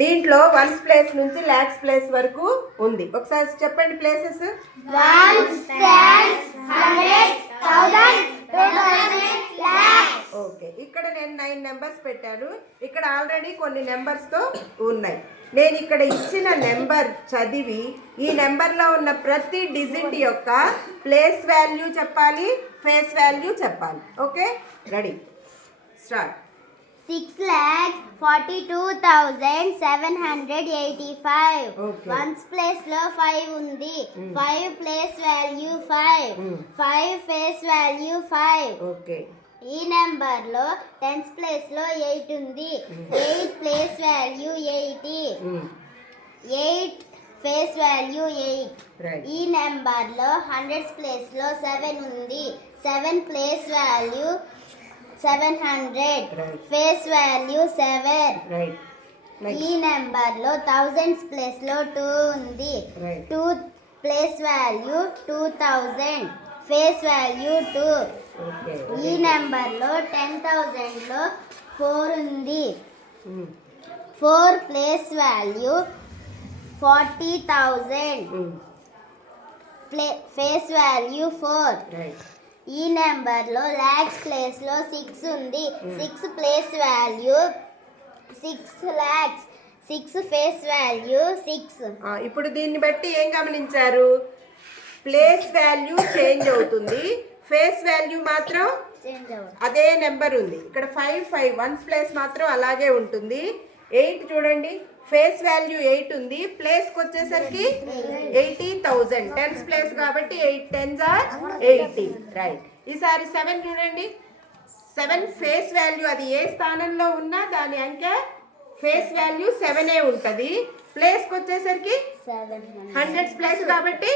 దీంట్లో ones place నుంచి lakhs place వరకు ఉంది. ఒకసారి చెప్పండి ప్లేసెస్. ఓకే, ఇక్కడ నేను 9 నెంబర్స్ పెట్టాను. ఇక్కడ ఆల్రెడీ కొన్ని నెంబర్స్తో ఉన్నాయి. నేను ఇక్కడ ఇచ్చిన నెంబర్ చదివి ఈ నెంబర్లో ఉన్న ప్రతి డిజిట్ యొక్క ప్లేస్ వాల్యూ చెప్పాలి, ఫేస్ వాల్యూ చెప్పాలి. Okay, ready, start. 6,42,785. Ones place లో 5 ఉంది. 5 place value 5. 5 face value 5. Okay, ఈ నెంబర్ లో టెన్స్ ప్లేస్ లో 8 ఉంది. 8 ప్లేస్ వాల్యూ 80. 8 face value 8. ఈ నెంబర్ లో హండ్రెడ్స్ ప్లేస్ లో 7 ఉంది. 7 ప్లేస్ వాల్యూ 700. Face value 7. ఈ నెంబర్ లో థౌజండ్స్ ప్లేస్ లో 2 ఉంది. 2 ప్లేస్ వాల్యూ 2000. Face value 2. ఈ నెంబర్ లో 10,000 లో 4 ఉంది. 4 ప్లేస్ వాల్యూ 40,000. Face value 4. ఈ నెంబర్ లో లాక్స్ ప్లేస్ లో 6 ఉంది. 6 place value 6 lakhs. 6 face value 6. ఇప్పుడు దీన్ని బట్టి ఏం గమనించారు? ప్లేస్ వాల్యూ చేంజ్ అవుతుంది, ఫేస్ వాల్యూ మాత్రం అదే నెంబర్ ఉంది. ఇక్కడ 5 వన్స్ ప్లేస్ మాత్రం అలాగే ఉంటుంది. 8 చూడండి, ఫేస్ వాల్యూ 8 ఉంది, ప్లేస్కి వచ్చేసరికి 80,000. టెన్స్ ప్లేస్ కాబట్టి 8 10s are 80. రైట్. ఈసారి 7 చూడండి. 7 ఫేస్ వాల్యూ, అది ఏ స్థానంలో ఉన్నా దాని అంకె ఫేస్ వాల్యూ 7 ఉంటుంది. ప్లేస్కి వచ్చేసరికి హండ్రెడ్స్ ప్లేస్ కాబట్టి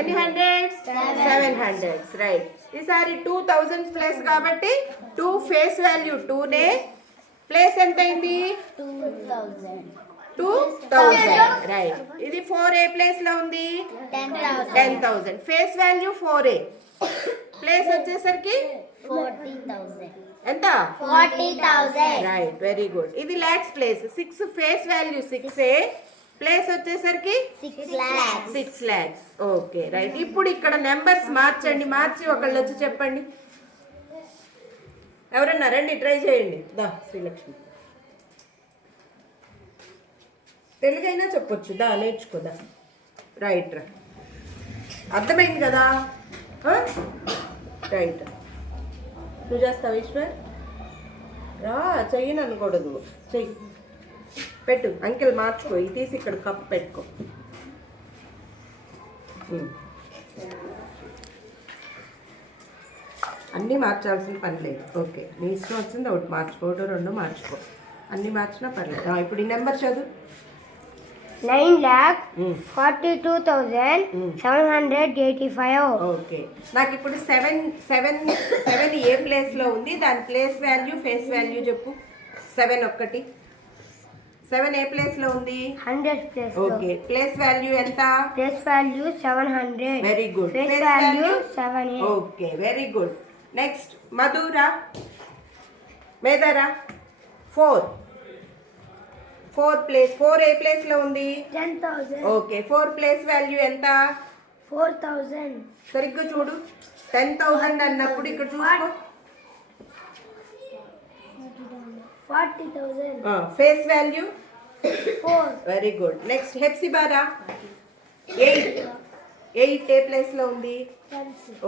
ఎన్ని హండ్రెడ్స్? 700. రైట్. ఈసారి 2000 ప్లేస్ కాబట్టి 2 ఫేస్ వాల్యూ 2నే, ప్లేస్ ఎంత అయింది? 2000. రైట్. ఇది 4 ఏ ప్లేస్ లో ఉంది? 10,000. ఫేస్ వాల్యూ 4a, ప్లేస్ వచ్చేసరికి 40,000. ఎంత? 40,000. Right, very good. ఇది lakhs place. 6 face value 6a, place వచ్చేసరికి 6 lakhs. Okay, right. ఇప్పుడు ఇక్కడ నెంబర్స్ మార్చండి. మార్చి ఒకళ్ళు వచ్చి చెప్పండి. ఎవరన్నా రండి, ట్రై చేయండి. దా శ్రీలక్ష్మి, తెలుగైనా చెప్పొచ్చు, దా నేర్చుకోదా. రైట్ రా, అర్థమైంది కదా? రైట్. నువ్వు చేస్తావు ఈశ్వర్? రా, చెయ్యను అనకూడదు, చెయ్యి. పెట్టు, అంకెల్ మార్చుకో. ఇది తీసి ఇక్కడ కప్ పెట్టుకో. అన్నీ మార్చాల్సిన పని లేదు. ఓకే, నీ ఇష్టం వచ్చింది ఒకటి మార్చుకో, 2 మార్చుకో, అన్నీ మార్చినా పర్లేదు. ఇప్పుడు ఈ నెంబర్ చదువు. 9,42,785. ఓకే, నాకు ఇప్పుడు 7 ఏ ప్లేస్ లో ఉంది, దాని ప్లేస్ వాల్యూ ఫేస్ వాల్యూ చెప్పు. 7 ఒక్కటి. 7 ఏ ప్లేస్ లో ఉంది? 100 ప్లేస్. ఓకే, ప్లేస్ వాల్యూ ఎంత? Place value 700. Very good. Face value 7. Okay, very good. Next Madhura, మేదరా. 4 ప్లేస్. 4 ఏ ప్లేస్ లో ఉంది? 10,000. ఓకే, 4 ప్లేస్ వాల్యూ ఎంత? 4,000. సరిగ్గా చూడు. 10,000 అన్నప్పుడు ఇక్కడ చూసుకో. 40,000. Face value 4. Very good. Next హెప్సిబారా. 8 ఏ ప్లేస్ లో ఉంది?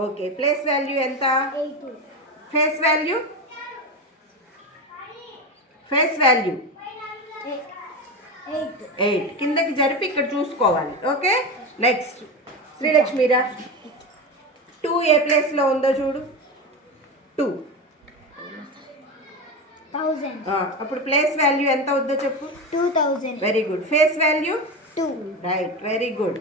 ఓకే, ప్లేస్ వాల్యూ ఎంత? 8. Face value 8. కిందకి జరిపి ఇక్కడ చూసుకోవాలి. ఓకే, నెక్స్ట్ శ్రీలక్ష్మిరా. 2 ఏ ప్లేస్ లో ఉందో చూడు. 2,000. అప్పుడు ప్లేస్ వాల్యూ ఎంత అవుద్దో చెప్పు. 2,000. Very good. Face value 2. Right, very good.